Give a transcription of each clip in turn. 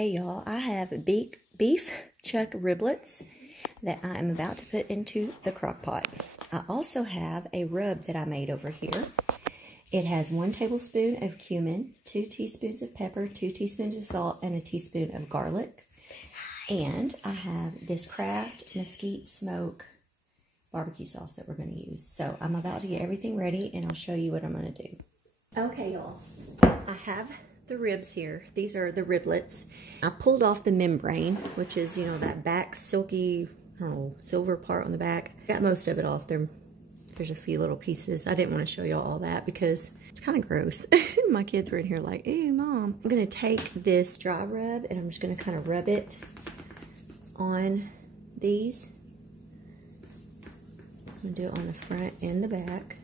Okay, y'all, I have beef chuck riblets that I am about to put into the crock pot. I also have a rub that I made over here. It has 1 tablespoon of cumin, 2 teaspoons of pepper, 2 teaspoons of salt, and a teaspoon of garlic. And I have this Kraft Mesquite Smoke barbecue sauce that we're going to use. So I'm about to get everything ready and I'll show you what I'm going to do. Okay, y'all, I have the ribs here. These are the riblets. I pulled off the membrane, which is, you know, that back silky, I don't know, silver part on the back. Got most of it off there. There's a few little pieces. I didn't want to show y'all all that because it's kind of gross. My kids were in here like, ew, Mom. I'm going to take this dry rub and I'm just going to kind of rub it on these. I'm going to do it on the front and the back.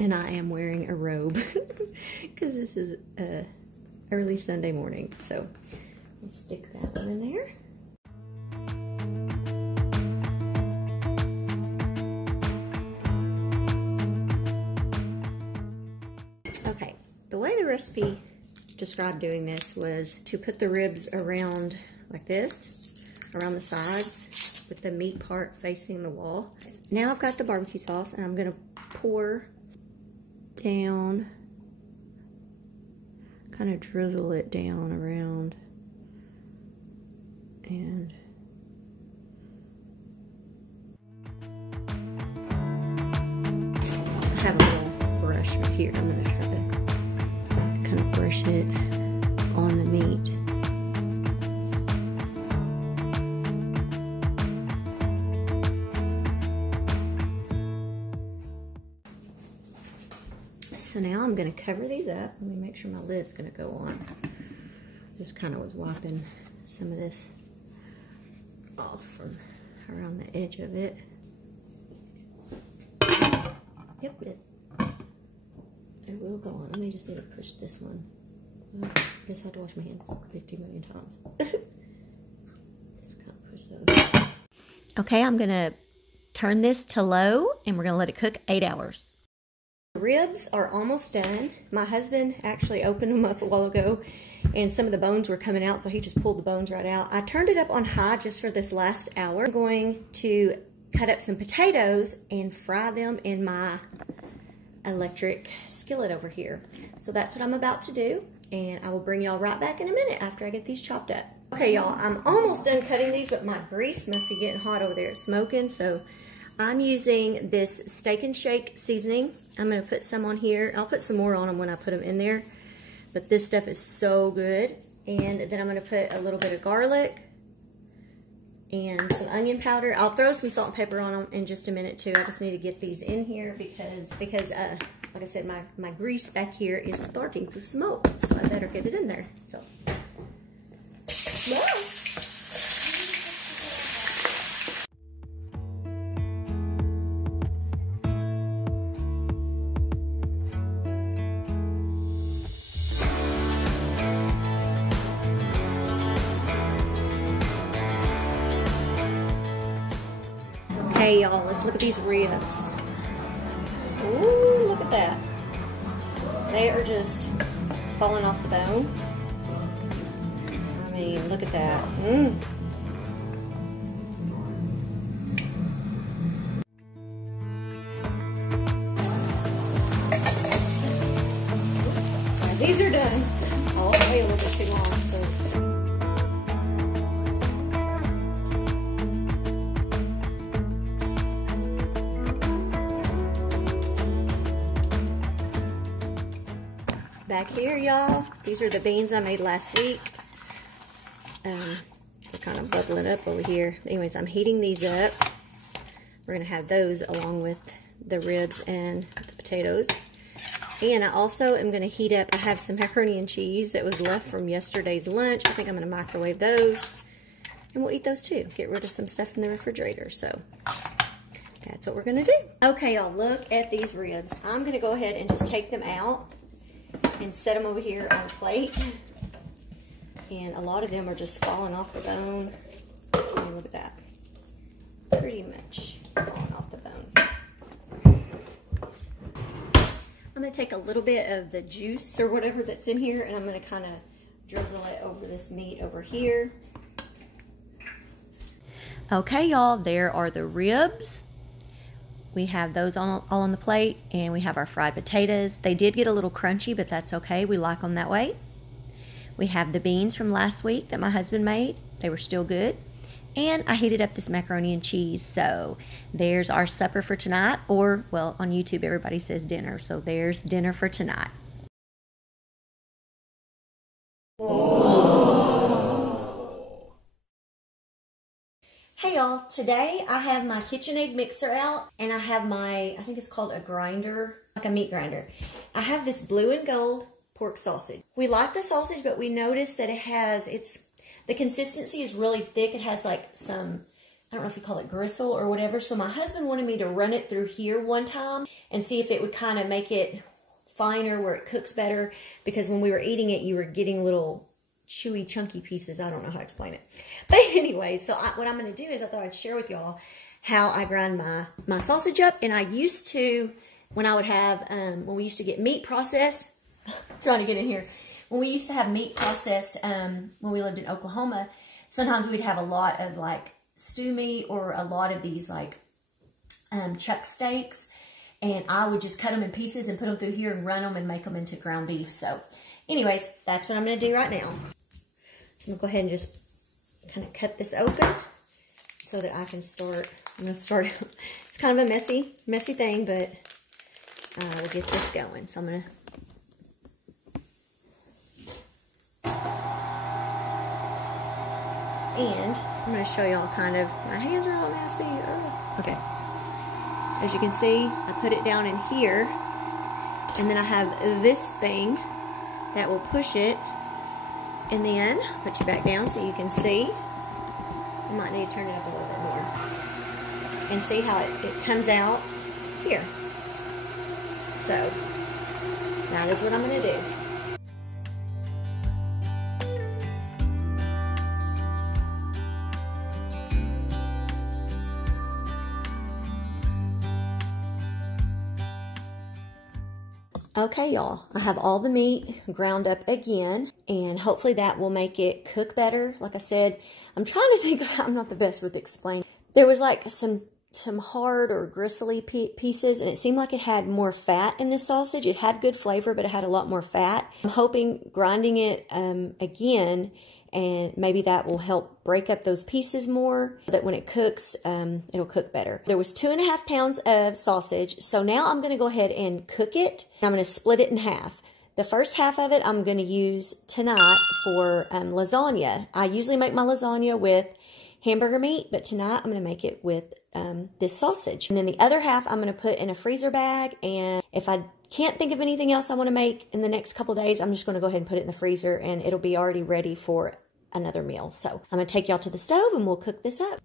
And I am wearing a robe because this is early Sunday morning. So let's stick that one in there. Okay, the way the recipe described doing this was to put the ribs around like this, around the sides with the meat part facing the wall. Now I've got the barbecue sauce and I'm going to pour down, kind of drizzle it down around, and I have a little brush right here. I'm going to try to kind of brush it on the meat. So now I'm going to cover these up. Let me make sure my lid's going to go on. Just kind of was wiping some of this off from around the edge of it. Yep, it will go on. Let me just need to push this one. I guess I have to wash my hands 50 million times. Just kind of push those. Okay, I'm going to turn this to low and we're going to let it cook 8 hours. Ribs are almost done. My husband actually opened them up a while ago and some of the bones were coming out, so he just pulled the bones right out. I turned it up on high just for this last hour. I'm going to cut up some potatoes and fry them in my electric skillet over here. So that's what I'm about to do, and I will bring y'all right back in a minute after I get these chopped up. Okay, y'all, I'm almost done cutting these, but my grease must be getting hot over there. It's smoking, so I'm using this Steak and Shake seasoning. I'm going to put some on here. I'll put some more on them when I put them in there. But this stuff is so good. And then I'm going to put a little bit of garlic and some onion powder. I'll throw some salt and pepper on them in just a minute too. I just need to get these in here because like I said, my grease back here is starting to smoke. So I better get it in there. So, whoa. Okay, y'all, let's look at these ribs. Ooh, look at that. They are just falling off the bone. I mean, look at that. Right, these are done. Oh, wait a little bit too long. So. Back here, y'all, these are the beans I made last week. They're kind of bubbling up over here. Anyways, I'm heating these up. We're going to have those along with the ribs and the potatoes. And I also am going to heat up, I have some macaroni and cheese that was left from yesterday's lunch. I think I'm going to microwave those. And we'll eat those too. Get rid of some stuff in the refrigerator. So that's what we're going to do. Okay, y'all, look at these ribs. I'm going to go ahead and just take them out and set them over here on a plate. And a lot of them are just falling off the bone. I mean, look at that. Pretty much falling off the bones. I'm going to take a little bit of the juice or whatever that's in here, and I'm going to kind of drizzle it over this meat over here. Okay, y'all, there are the ribs. We have those all on the plate, and we have our fried potatoes. They did get a little crunchy, but that's okay. We like them that way. We have the beans from last week that my husband made. They were still good. And I heated up this macaroni and cheese. So there's our supper for tonight, or, well, on YouTube everybody says dinner. So there's dinner for tonight. Oh. Hey y'all, today I have my KitchenAid mixer out, and I have my, I think it's called a grinder, like a meat grinder. I have this blue and gold pork sausage. We like the sausage, but we noticed that it has, the consistency is really thick. It has like some, I don't know if you call it gristle or whatever. So my husband wanted me to run it through here one time and see if it would kind of make it finer where it cooks better. Because when we were eating it, you were getting little chewy, chunky pieces. I don't know how to explain it. But anyway, so what I'm going to do is I thought I'd share with y'all how I grind my sausage up. And I used to, when I would have, when we used to get meat processed, trying to get in here. When we used to have meat processed when we lived in Oklahoma, sometimes we'd have a lot of like stew meat or a lot of these like chuck steaks. And I would just cut them in pieces and put them through here and run them and make them into ground beef. So anyways, that's what I'm going to do right now. So I'm going to go ahead and just kind of cut this open so that I can start. I'm going to start. It's kind of a messy thing, but we'll get this going. So I'm going to. And I'm going to show y'all kind of, my hands are all nasty. Oh. Okay. As you can see, I put it down in here. And then I have this thing that will push it. And then put you back down so you can see. I might need to turn it up a little bit more. And see how it comes out here. So, that is what I'm going to do. Okay, y'all, I have all the meat ground up again, and hopefully that will make it cook better. Like I said, I'm trying to think, I'm not the best with explaining. There was like some hard or gristly pieces, and it seemed like it had more fat in the sausage. It had good flavor, but it had a lot more fat. I'm hoping grinding it again, and maybe that will help break up those pieces more, so that when it cooks, it'll cook better. There was 2.5 pounds of sausage, so now I'm going to go ahead and cook it. I'm going to split it in half. The first half of it I'm going to use tonight for lasagna. I usually make my lasagna with hamburger meat, but tonight I'm going to make it with this sausage. And then the other half I'm going to put in a freezer bag, and if I can't think of anything else I want to make in the next couple days, I'm just going to go ahead and put it in the freezer, and it'll be already ready for another meal. So I'm going to take y'all to the stove and we'll cook this up.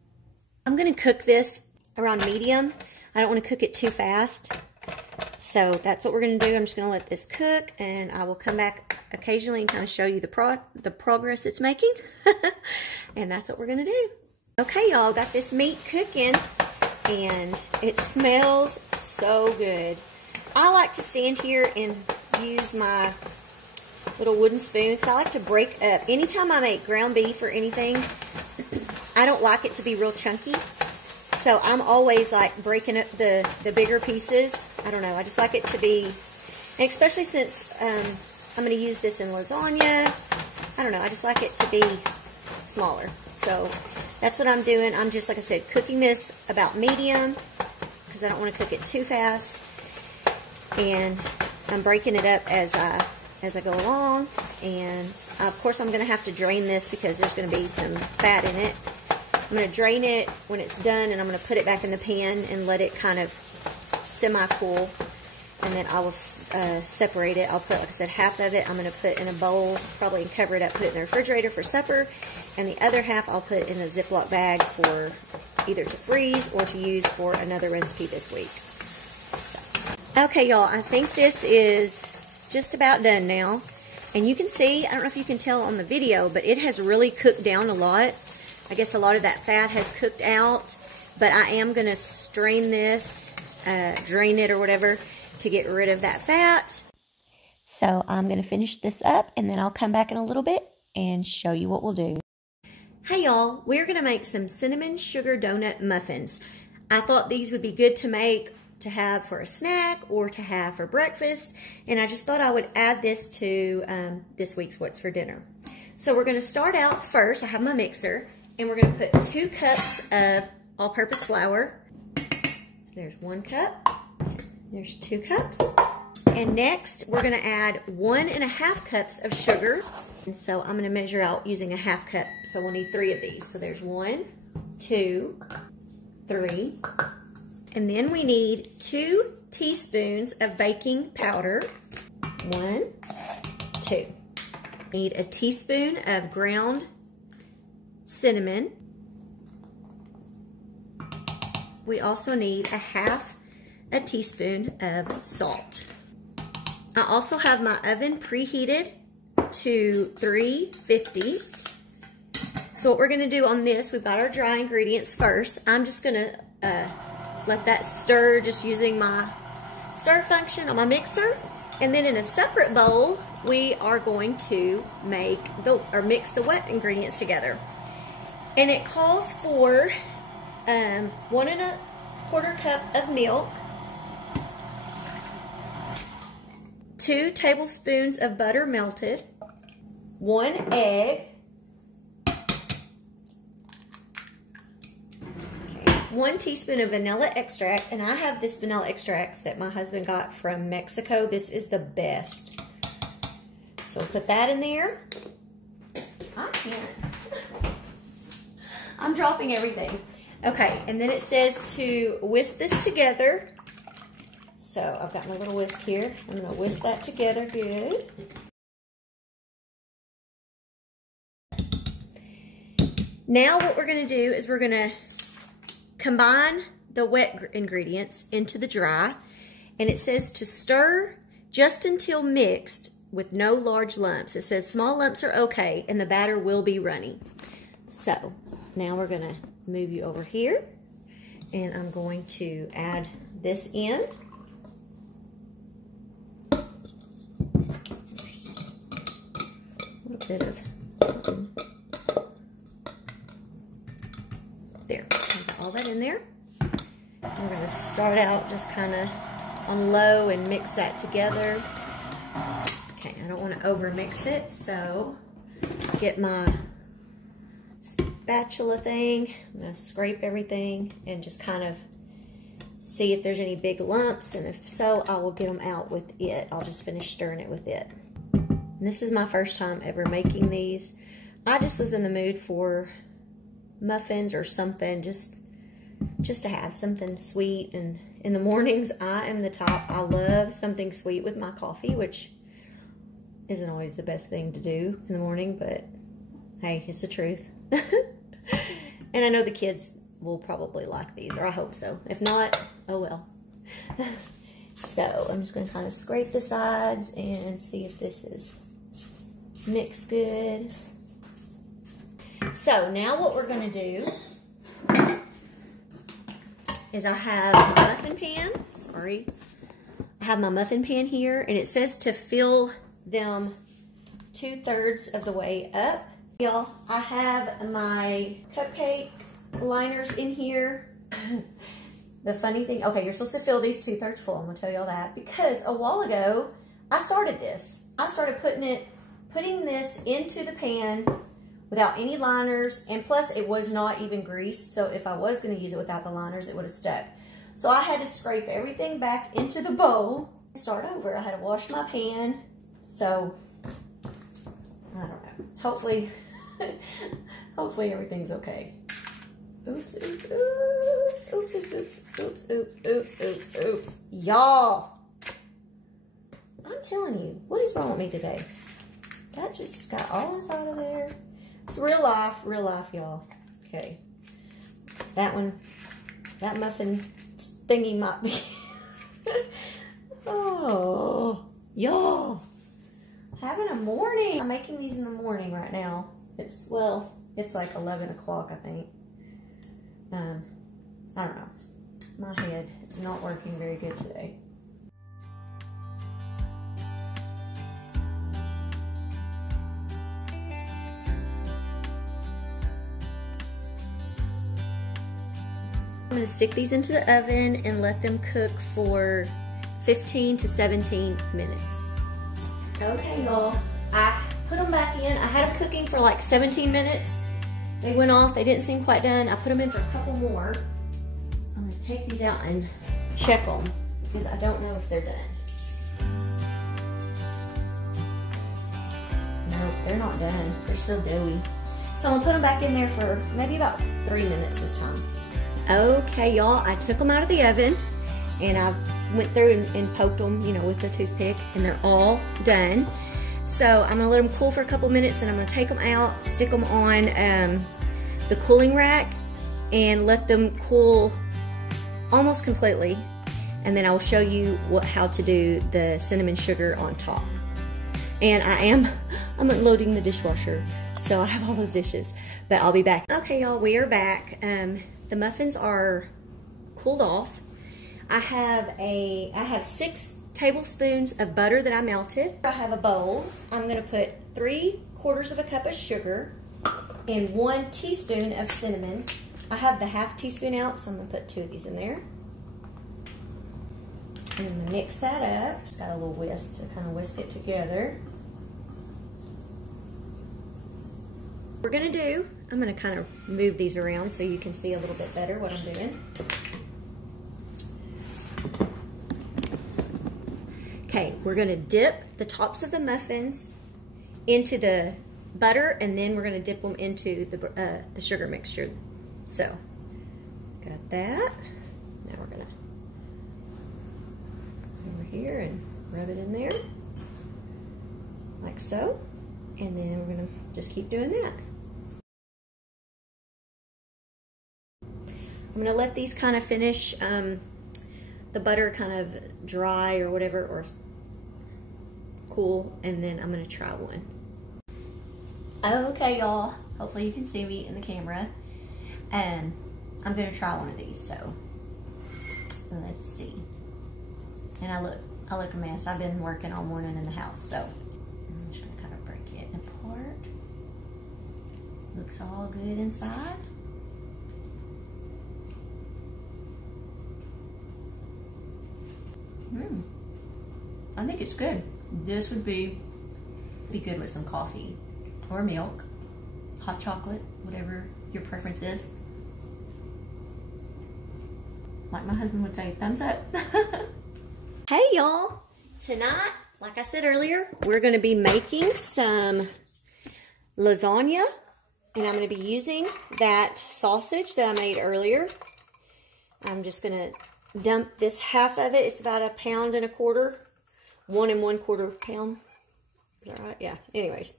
I'm going to cook this around medium. I don't want to cook it too fast. So that's what we're going to do. I'm just going to let this cook, and I will come back occasionally and kind of show you the progress it's making. And that's what we're going to do. Okay, y'all, got this meat cooking, and it smells so good. I like to stand here and use my little wooden spoon because I like to break up. Anytime I make ground beef or anything, I don't like it to be real chunky. So I'm always like breaking up the bigger pieces. I don't know. I just like it to be, and especially since I'm going to use this in lasagna. I don't know. I just like it to be smaller. So that's what I'm doing. I'm just, like I said, cooking this about medium because I don't want to cook it too fast. And I'm breaking it up as I go along. And of course I'm going to have to drain this because there's going to be some fat in it. I'm going to drain it when it's done, and I'm going to put it back in the pan and let it kind of semi-cool. And then I will separate it. I'll put, like I said, half of it I'm going to put in a bowl, probably cover it up, put it in the refrigerator for supper. And the other half I'll put in a Ziploc bag for either to freeze or to use for another recipe this week. So. Okay, y'all, I think this is just about done now. And you can see, I don't know if you can tell on the video, but it has really cooked down a lot. I guess a lot of that fat has cooked out. But I am going to strain this, drain it or whatever, to get rid of that fat. So I'm going to finish this up, and then I'll come back in a little bit and show you what we'll do. Hey y'all, we're going to make some cinnamon sugar donut muffins. I thought these would be good to make to have for a snack or to have for breakfast, and I just thought I would add this to this week's What's for Dinner. So we're going to start out first. I have my mixer, and we're going to put 2 cups of all-purpose flour. So there's 1 cup, there's 2 cups, and next we're going to add 1.5 cups of sugar. And so I'm going to measure out using a 1/2 cup, so we'll need 3 of these. So there's 1, 2, 3. And then we need 2 teaspoons of baking powder. 1, 2. Need a teaspoon of ground cinnamon. We also need a 1/2 teaspoon of salt. I also have my oven preheated to 350. So what we're going to do on this, we've got our dry ingredients first. I'm just going to let that stir just using my stir function on my mixer. And then in a separate bowl, we are going to mix the wet ingredients together. And it calls for 1.25 cup of milk, 2 tablespoons of butter melted, 1 egg, 1 teaspoon of vanilla extract, and I have this vanilla extract that my husband got from Mexico. This is the best. So we'll put that in there. I can't. I'm dropping everything. Okay, and then it says to whisk this together. So I've got my little whisk here. I'm going to whisk that together good. Now what we're going to do is we're going to combine the wet ingredients into the dry, and it says to stir just until mixed with no large lumps. It says small lumps are okay and the batter will be runny. So now we're going to move you over here, and I'm going to add this in. A little bit of there. All that in there. We're going to start out just kind of on low and mix that together. Okay, I don't want to over mix it, so get my spatula thing. I'm going to scrape everything and just kind of see if there's any big lumps, and if so, I will get them out with it. I'll just finish stirring it with it. And this is my first time ever making these. I just was in the mood for muffins or something, just to have something sweet. And in the mornings, I am the top. I love something sweet with my coffee, which isn't always the best thing to do in the morning, but hey, it's the truth. And I know the kids will probably like these, or I hope so. If not, oh well. So I'm just going to kind of scrape the sides and see if this is mixed good. So now what we're going to do is I have my muffin pan. Sorry. I have my muffin pan here, and it says to fill them 2/3 of the way up. Y'all, I have my cupcake liners in here. The funny thing, okay, you're supposed to fill these 2/3 full. I'm going to tell y'all that because a while ago, I started this. I started putting this into the pan without any liners, and plus it was not even greased, so if I was going to use it without the liners, it would have stuck. So I had to scrape everything back into the bowl and start over. I had to wash my pan, so I don't know. Hopefully, hopefully everything's okay. Oops, oops, oops, oops, oops, oops, oops, oops, oops, oops. Y'all, I'm telling you, what is wrong with me today? That just got all this out of there. It's real life, y'all. Okay. That one, that muffin thingy might be. Oh, y'all. Having a morning. I'm making these in the morning right now. It's like 11 o'clock, I think. I don't know. My head is not working very good today. I'm gonna stick these into the oven and let them cook for 15 to 17 minutes. Okay, y'all, I put them back in. I had them cooking for like 17 minutes. They went off, they didn't seem quite done. I put them in for a couple more. I'm gonna take these out and check them because I don't know if they're done. No, they're not done. They're still doughy. So I'm gonna put them back in there for maybe about 3 minutes this time. Okay, y'all, I took them out of the oven and I went through and poked them, you know, with the toothpick, and they're all done. So I'm gonna let them cool for a couple minutes and I'm gonna take them out, stick them on the cooling rack and let them cool almost completely. And then I'll show you how to do the cinnamon sugar on top. And I'm unloading the dishwasher, so I have all those dishes, but I'll be back. Okay, y'all, we are back. The muffins are cooled off. I have 6 tablespoons of butter that I melted. I have a bowl. I'm gonna put 3/4 of a cup of sugar and 1 teaspoon of cinnamon. I have the 1/2 teaspoon out, so I'm gonna put 2 of these in there. And I'm gonna mix that up. Just got a little whisk to kind of whisk it together. We're gonna do, I'm gonna kind of move these around so you can see a little bit better what I'm doing. Okay, we're gonna dip the tops of the muffins into the butter, and then we're gonna dip them into the sugar mixture. So, got that. Now we're gonna over here and rub it in there, like so. And then we're gonna just keep doing that. I'm gonna let these kind of finish the butter kind of dry or whatever, or cool, and then I'm gonna try one. Okay, y'all, hopefully you can see me in the camera. And I'm gonna try one of these, so let's see. And I look a mess. I've been working all morning in the house, so I'm just gonna kind of break it apart. Looks all good inside. I think it's good. This would be good with some coffee or milk, hot chocolate, whatever your preference is. Like my husband would say, thumbs up. Hey y'all, tonight, like I said earlier, we're gonna be making some lasagna, and I'm gonna be using that sausage that I made earlier. I'm just gonna dump this half of it. It's about 1.25 pounds, 1 1/4 pound. Is that right? Yeah, anyways.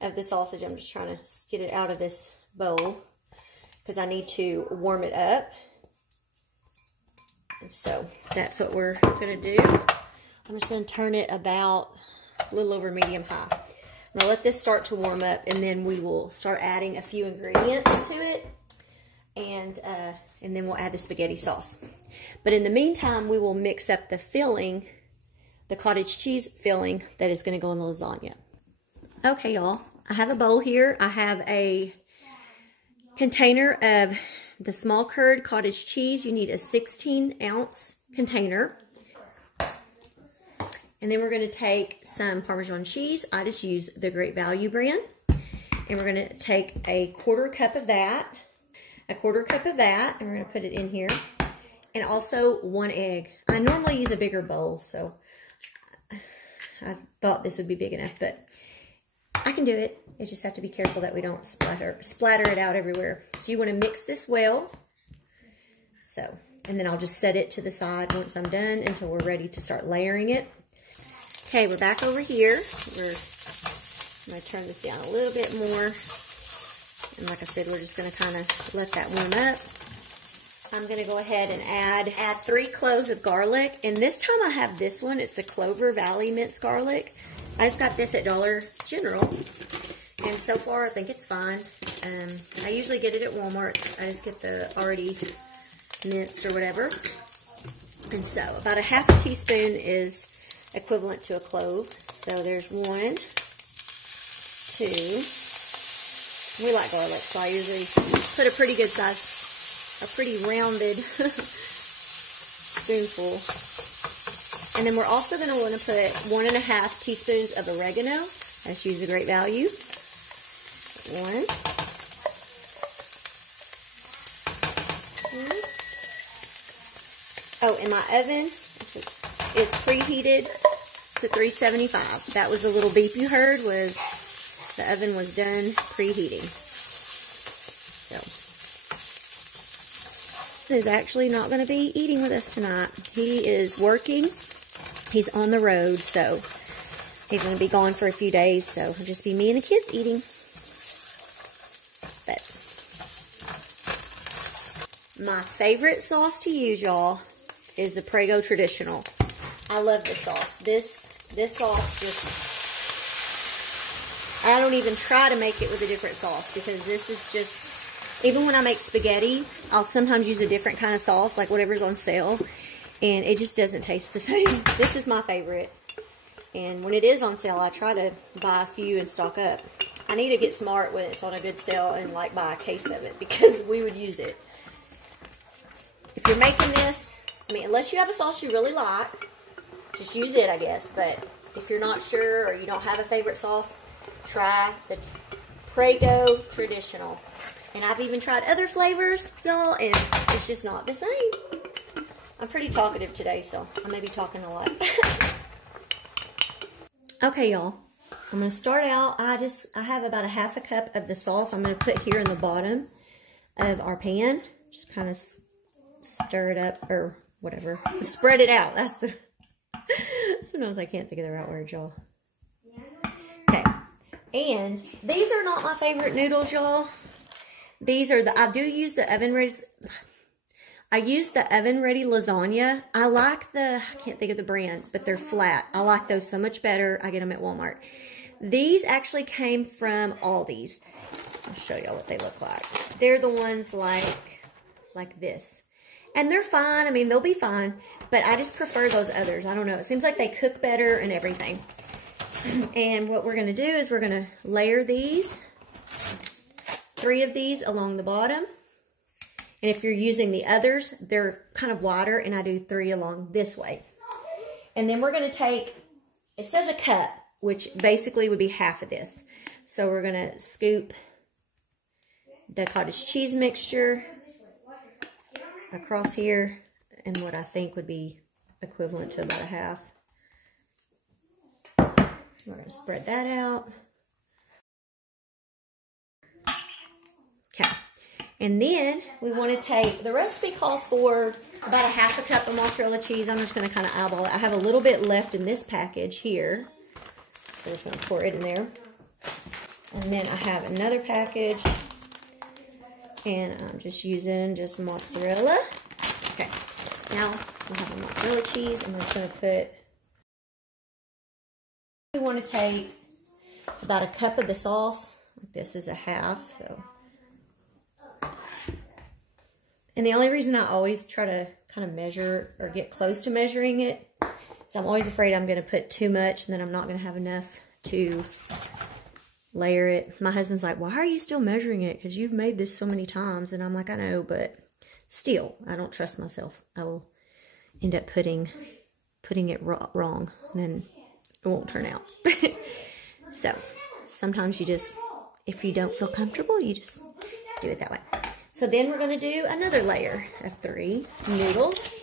Of the sausage, I'm just trying to get it out of this bowl because I need to warm it up. And so that's what we're gonna do. I'm just gonna turn it about a little over medium high. I'm gonna let this start to warm up, and then we will start adding a few ingredients to it, and then we'll add the spaghetti sauce. But in the meantime, we will mix up the filling, the cottage cheese filling that is gonna go in the lasagna. Okay, y'all, I have a bowl here. I have a container of the small curd cottage cheese. You need a 16-ounce container. And then we're gonna take some Parmesan cheese. I just use the Great Value brand. And we're gonna take a 1/4 cup of that, and we're gonna put it in here. And also 1 egg. I normally use a bigger bowl, so I thought this would be big enough, but I can do it. You just have to be careful that we don't splatter it out everywhere. So you want to mix this well. So, and then I'll just set it to the side once I'm done until we're ready to start layering it. Okay, we're back over here. I'm going to turn this down a little bit more. And like I said, we're just going to kind of let that warm up. I'm going to go ahead and add 3 cloves of garlic. And this time I have this one. It's the Clover Valley minced garlic. I just got this at Dollar General, and so far I think it's fine. I usually get it at Walmart. I just get the already minced or whatever. And so about 1/2 teaspoon is equivalent to a clove. So there's 1, 2. We like garlic, so I usually put a pretty good size a pretty rounded spoonful. And then we're also going to want to put 1.5 teaspoons of oregano. That's usually great value. 1. Oh, and my oven is preheated to 375. That was the little beep you heard, was the oven was done preheating. So, is actually not going to be eating with us tonight. He is working. He's on the road, so he's going to be gone for a few days, so it'll just be me and the kids eating. But my favorite sauce to use, y'all, is the Prego Traditional. I love this sauce. This sauce just, I don't even try to make it with a different sauce, because this is just, even when I make spaghetti, I'll sometimes use a different kind of sauce, like whatever's on sale, and it just doesn't taste the same. This is my favorite. And when it is on sale, I try to buy a few and stock up. I need to get smart when it's on a good sale and like buy a case of it, because we would use it. If you're making this, I mean, unless you have a sauce you really like, just use it, I guess. But if you're not sure or you don't have a favorite sauce, try the Prego Traditional. And I've even tried other flavors, y'all, and it's just not the same. I'm pretty talkative today, so I may be talking a lot. Okay, y'all. I'm going to start out. I have about 1/2 cup of the sauce I'm going to put here in the bottom of our pan. Just kind of stir it up, or whatever. Spread it out. That's the... Sometimes I can't think of the right word, y'all. Okay. And these are not my favorite noodles, y'all. These are I do use the oven ready. I use the oven ready lasagna. I like I can't think of the brand, but they're flat. I like those so much better. I get them at Walmart. These actually came from Aldi's. I'll show y'all what they look like. They're the ones like this. And they're fine. I mean, they'll be fine. But I just prefer those others. I don't know. It seems like they cook better and everything. And what we're going to do is we're going to layer these. 3 of these along the bottom. And if you're using the others, they're kind of wider, and I do 3 along this way. And then we're going to take, it says a cup, which basically would be half of this. So we're going to scoop the cottage cheese mixture across here, and what I think would be equivalent to about 1/2. We're going to spread that out. Okay. And then we want to take, the recipe calls for about 1/2 cup of mozzarella cheese. I'm just going to kind of eyeball it. I have a little bit left in this package here. So I'm just going to pour it in there. And then I have another package. And I'm just using just mozzarella. Okay. Now we have the mozzarella cheese, and we're just going to put, we want to take about 1 cup of the sauce. This is 1/2, so. And the only reason I always try to kind of measure or get close to measuring it is I'm always afraid I'm going to put too much and then I'm not going to have enough to layer it. My husband's like, why are you still measuring it? Because you've made this so many times. And I'm like, I know, but still, I don't trust myself. I will end up putting it wrong, and then it won't turn out. So sometimes you just, if you don't feel comfortable, you just do it that way. So then we're going to do another layer of 3 noodles.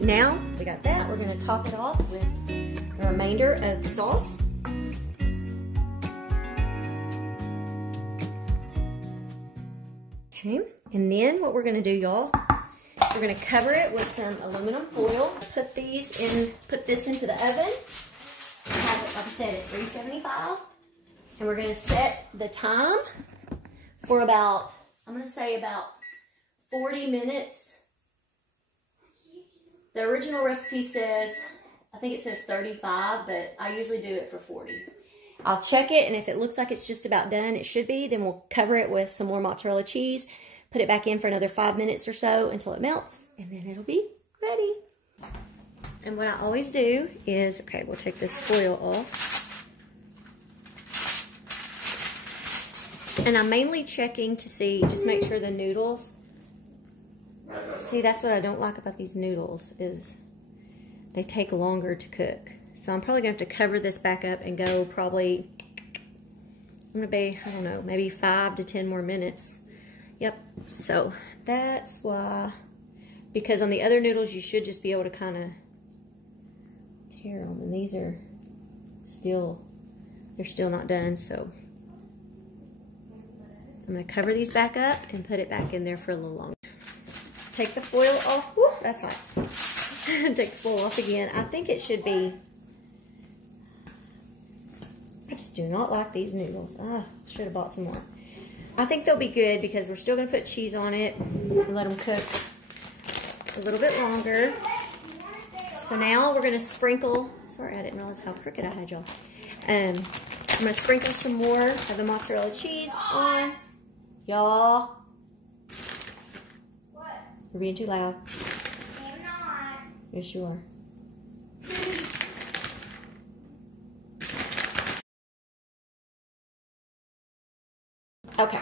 Now we got that, we're going to top it off with the remainder of the sauce. Okay, and then what we're going to do, y'all, we're going to cover it with some aluminum foil. Put this into the oven. I have it, like I said, at 375. And we're going to set the time for about, I'm going to say about 40 minutes. The original recipe says, I think it says 35, but I usually do it for 40. I'll check it, and if it looks like it's just about done, it should be, then we'll cover it with some more mozzarella cheese, put it back in for another 5 minutes or so until it melts, and then it'll be ready. And what I always do is, okay, we'll take this foil off. And I'm mainly checking to see, just make sure the noodles, see, that's what I don't like about these noodles, is they take longer to cook. So I'm probably going to have to cover this back up and go probably, I'm going to be, I don't know, maybe 5 to 10 more minutes. Yep, so that's why, because on the other noodles you should just be able to kind of tear them, and these are still, they're still not done, so I'm going to cover these back up and put it back in there for a little longer. Take the foil off. Woo, that's hot. Take the foil off again. I think it should be, I just do not like these noodles. Ah, should have bought some more. I think they'll be good because we're still going to put cheese on it and let them cook a little bit longer. So now we're going to sprinkle, sorry I didn't realize how crooked I had y'all. I'm going to sprinkle some more of the mozzarella cheese on. Y'all. What? You're being too loud. I'm not. Yes, you are. Okay,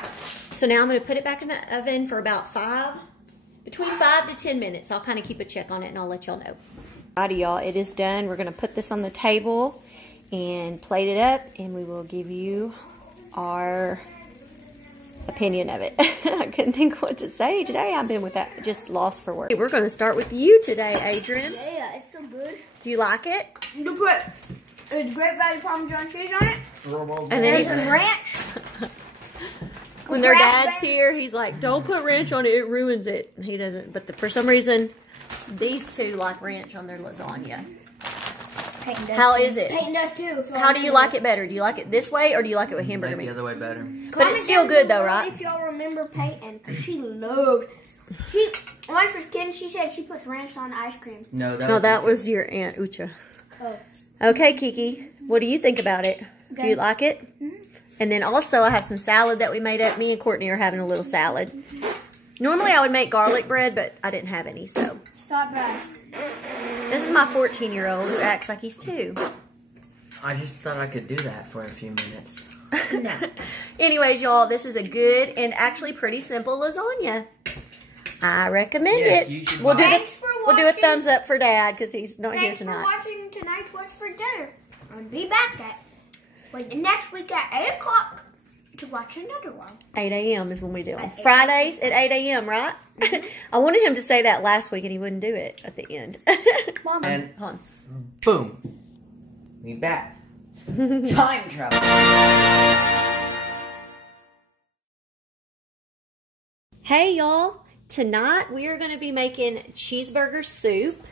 so now I'm going to put it back in the oven for about between 5 to 10 minutes. I'll kind of keep a check on it and I'll let y'all know. Alrighty, y'all, it is done. We're going to put this on the table and plate it up, and we will give you our opinion of it. I couldn't think what to say today. I've been with that, just lost for words. We're going to start with you today, Adrian. Yeah, it's so good. Do you like it? You put great value Parmesan cheese on it. And then some ranch. When their dad's here, he's like, don't put ranch on it, it ruins it. He doesn't, but for some reason, these two like ranch on their lasagna. How is it? Peyton does too. How do you like it better? Do you like it this way, or do you like it with hamburger meat? The other way better. But it's still good though, right? If y'all remember Peyton, because she loved, when I was kidding, she said she puts ranch on ice cream. No, that was your Aunt Ucha. Oh. Okay, Kiki, what do you think about it? Okay. Do you like it? Mm-hmm. And then also I have some salad that we made up. Me and Courtney are having a little salad. Normally I would make garlic bread, but I didn't have any, so. Stop that. This is my 14-year-old who acts like he's 2. I just thought I could do that for a few minutes. No. Anyways, y'all, this is a good and actually pretty simple lasagna. I recommend it. We'll do a thumbs up for Dad because he's not here tonight. Thanks for watching tonight's What's for Dinner. I'll be back next week at 8 o'clock to watch another one. 8 a.m. is when we do them. Fridays at 8 a.m., right? Mm-hmm. I wanted him to say that last week and he wouldn't do it at the end. Mama. And hold on. Boom. We back. Time travel. Hey, y'all. Tonight we are going to be making cheeseburger soup.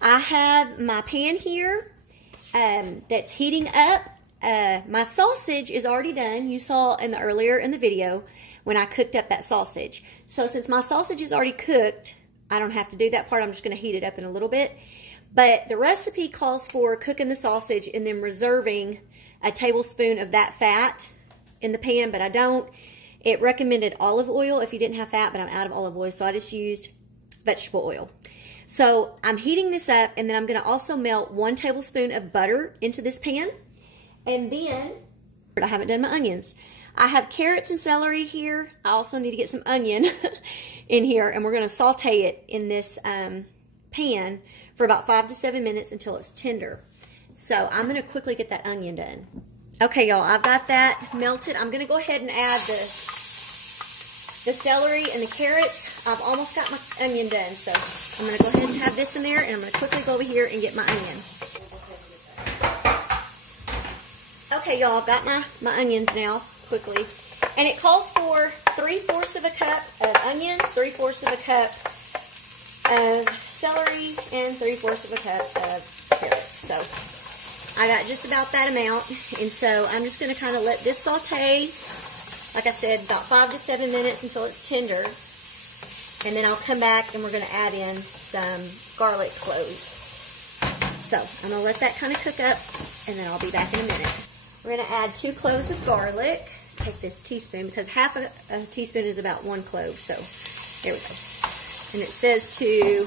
I have my pan here that's heating up. My sausage is already done. You saw earlier in the video when I cooked up that sausage. So since my sausage is already cooked, I don't have to do that part. I'm just going to heat it up in a little bit. But the recipe calls for cooking the sausage and then reserving a tablespoon of that fat in the pan, but I don't. It recommended olive oil if you didn't have fat, but I'm out of olive oil, so I just used vegetable oil. So I'm heating this up, and then I'm going to also melt 1 tablespoon of butter into this pan. And then, I haven't done my onions. I have carrots and celery here. I also need to get some onion in here, and we're going to saute it in this pan for about 5 to 7 minutes until it's tender. So I'm going to quickly get that onion done. Okay, y'all, I've got that melted. I'm going to go ahead and add the celery and the carrots. I've almost got my onion done, so I'm going to go ahead and have this in there, and I'm going to quickly go over here and get my onion. Okay, y'all, I've got my onions now, quickly. And it calls for 3/4 of a cup of onions, 3/4 of a cup of celery, and 3/4 of a cup of carrots. So I got just about that amount, and so I'm just going to kind of let this saute, like I said, about 5 to 7 minutes until it's tender, and then I'll come back and we're going to add in some garlic cloves. So I'm going to let that kind of cook up, and then I'll be back in a minute. We're going to add 2 cloves of garlic. Let's take this teaspoon because half a teaspoon is about 1 clove. So there we go. And it says to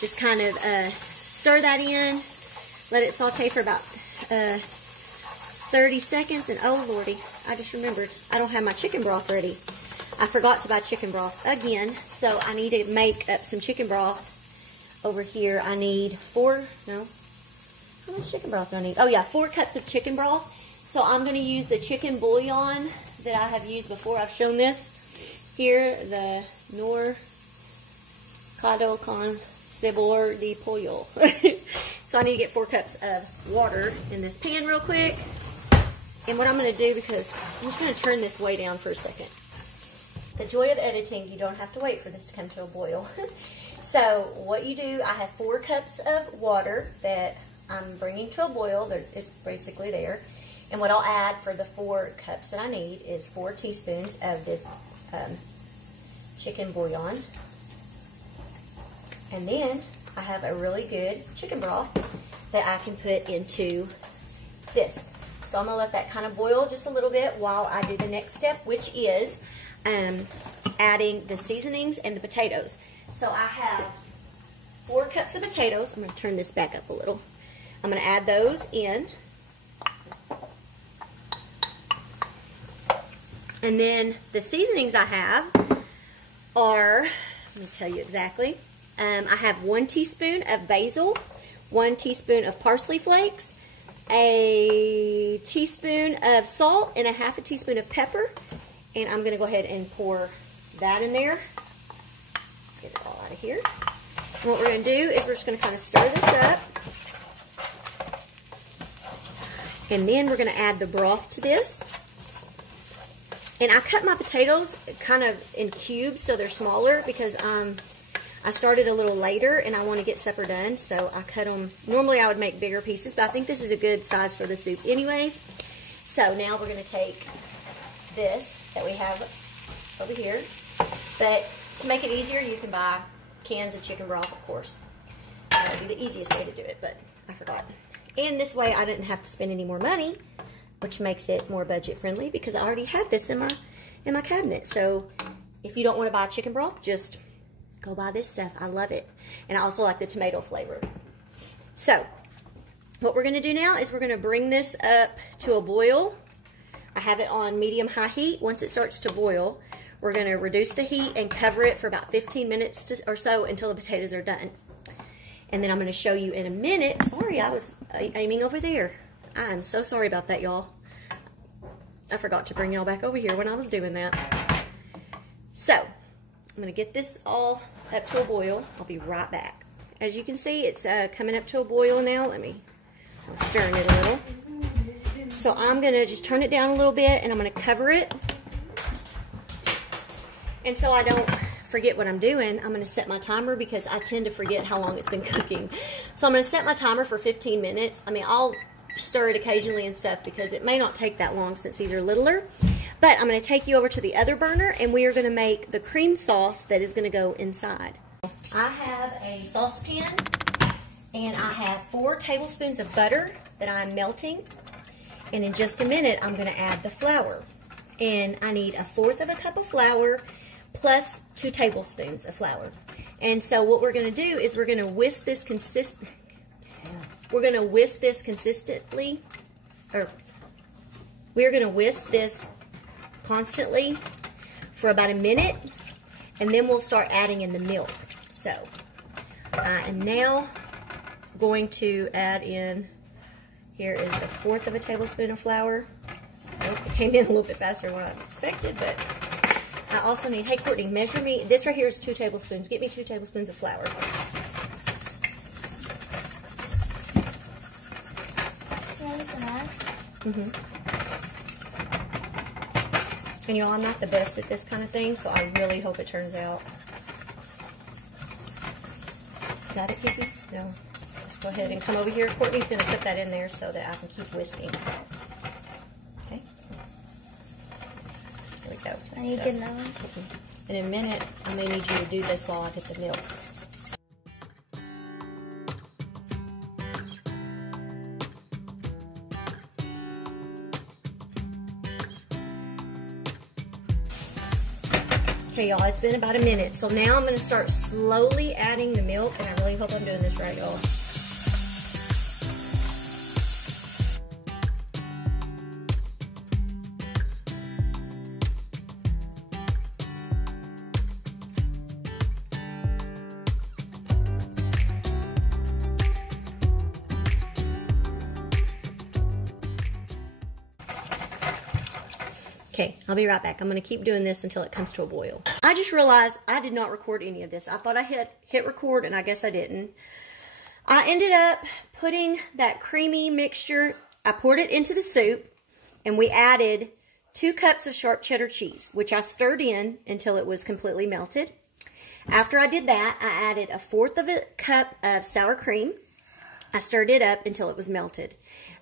just kind of stir that in, let it saute for about 30 seconds. And oh lordy, I just remembered I don't have my chicken broth ready. I forgot to buy chicken broth again, so I need to make up some chicken broth. Over here I need how much chicken broth do I need? Oh yeah, 4 cups of chicken broth. So I'm going to use the chicken bouillon that I have used before. I've shown this here, the Norcado con Sabor de Pollo. So I need to get 4 cups of water in this pan real quick. And what I'm going to do, because I'm just going to turn this way down for a second. The joy of editing, you don't have to wait for this to come to a boil. So what you do, I have 4 cups of water that I'm bringing to a boil. It's basically there. And what I'll add for the 4 cups that I need is 4 teaspoons of this chicken bouillon. And then I have a really good chicken broth that I can put into this. So I'm going to let that kind of boil just a little bit while I do the next step, which is adding the seasonings and the potatoes. So I have 4 cups of potatoes. I'm going to turn this back up a little. I'm going to add those in. And then the seasonings I have are, let me tell you exactly. I have 1 teaspoon of basil, 1 teaspoon of parsley flakes, a teaspoon of salt, and a half a teaspoon of pepper. And I'm going to go ahead and pour that in there. Get it all out of here. And what we're going to do is we're just going to kind of stir this up. And then we're going to add the broth to this. And I cut my potatoes kind of in cubes so they're smaller because I started a little later and I want to get supper done. So I cut them. Normally I would make bigger pieces, but I think this is a good size for the soup anyways. So now we're going to take this that we have over here. But to make it easier, you can buy cans of chicken broth, of course. That would be the easiest way to do it, but I forgot. And this way I didn't have to spend any more money, which makes it more budget friendly because I already had this in my cabinet. So if you don't want to buy chicken broth, just go buy this stuff. I love it. And I also like the tomato flavor. So what we're going to do now is we're going to bring this up to a boil. I have it on medium-high heat. Once it starts to boil, we're going to reduce the heat and cover it for about 15 minutes or so until the potatoes are done. And then I'm going to show you in a minute. Sorry, I was aiming over there. I'm so sorry about that, y'all. I forgot to bring y'all back over here when I was doing that. So, I'm going to get this all up to a boil. I'll be right back. As you can see, it's coming up to a boil now. I'm stirring it a little. So I'm going to just turn it down a little bit and I'm going to cover it. And so I don't forget what I'm doing, I'm going to set my timer because I tend to forget how long it's been cooking. So I'm going to set my timer for 15 minutes. I mean, I'll stir it occasionally and stuff because it may not take that long since these are littler. But I'm going to take you over to the other burner and we are going to make the cream sauce that is going to go inside. I have a saucepan and I have 4 tablespoons of butter that I'm melting. And in just a minute, I'm going to add the flour. And I need 1/4 of a cup of flour plus 2 tablespoons of flour. And so what we're going to do is we're going to whisk this consistently, or we're going to whisk this constantly for about a minute, and then we'll start adding in the milk. So I am now going to add in, here is 1/4 of a tablespoon of flour. Oh, it came in a little bit faster than what I expected, but I also need, hey Courtney, measure me, this right here is 2 tablespoons. Get me 2 tablespoons of flour. And y'all, I'm not the best at this kind of thing, so I really hope it turns out. Got it, Kiki? No. Just go ahead and come over here. Courtney's going to put that in there so that I can keep whisking. Okay. There we go. I need to know. In a minute, I may need you to do this while I get the milk. Okay, y'all, it's been about a minute. So now I'm going to start slowly adding the milk, and I really hope I'm doing this right, y'all. Okay, I'll be right back. I'm going to keep doing this until it comes to a boil. I just realized I did not record any of this. I thought I hit record, and I guess I didn't. I ended up putting that creamy mixture, I poured it into the soup, and we added 2 cups of sharp cheddar cheese, which I stirred in until it was completely melted. After I did that, I added 1/4 of a cup of sour cream. I stirred it up until it was melted.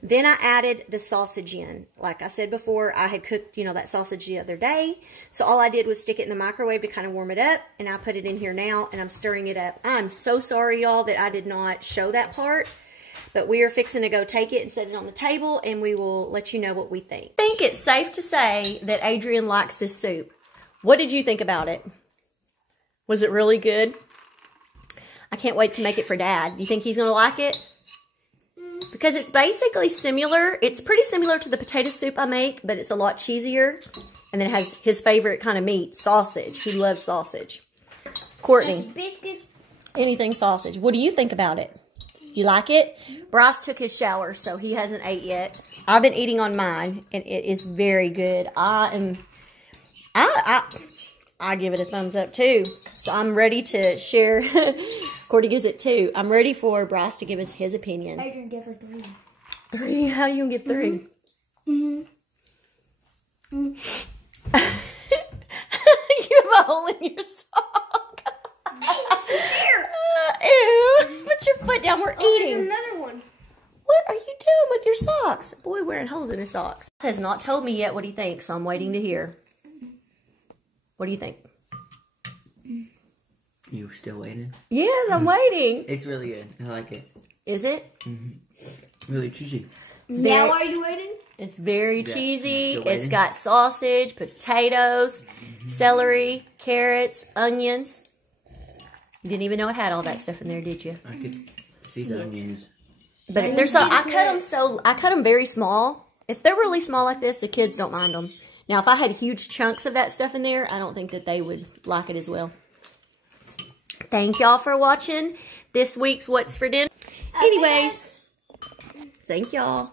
Then I added the sausage in. Like I said before, I had cooked, that sausage the other day. So all I did was stick it in the microwave to kind of warm it up. And I put it in here now, and I'm stirring it up. I'm so sorry, y'all, that I did not show that part. But we are fixing to go take it and set it on the table, and we will let you know what we think. I think it's safe to say that Adrian likes this soup. What did you think about it? Was it really good? I can't wait to make it for Dad. You think he's going to like it? Because it's basically similar. It's pretty similar to the potato soup I make, but it's a lot cheesier. And then it has his favorite kind of meat, sausage. He loves sausage. Courtney, Biscuits. anything sausage. What do you think about it? You like it? Bryce took his shower, so he hasn't ate yet. I've been eating on mine, and it is very good. I give it a thumbs up too. So I'm ready to share. Courtney gives it 2. I'm ready for Bryce to give us his opinion. Adrian gave her 3. 3? How you gonna give 3? You have a hole in your sock. Ew. Put your foot down. We're eating. There's another one. What are you doing with your socks? Boy wearing holes in his socks. He has not told me yet what he thinks, so I'm waiting to hear. What do you think? You still waiting? Yes, I'm waiting. It's really good. I like it. Is it? Really cheesy. Now are you waiting? It's very cheesy. still waiting. It's got sausage, potatoes, celery, carrots, onions. You didn't even know it had all that stuff in there, did you? I could see the onions. But they're so I cut them very small. If they're really small like this, the kids don't mind them. Now, if I had huge chunks of that stuff in there, I don't think that they would like it as well. Thank y'all for watching this week's What's for Dinner. Anyways, thank y'all.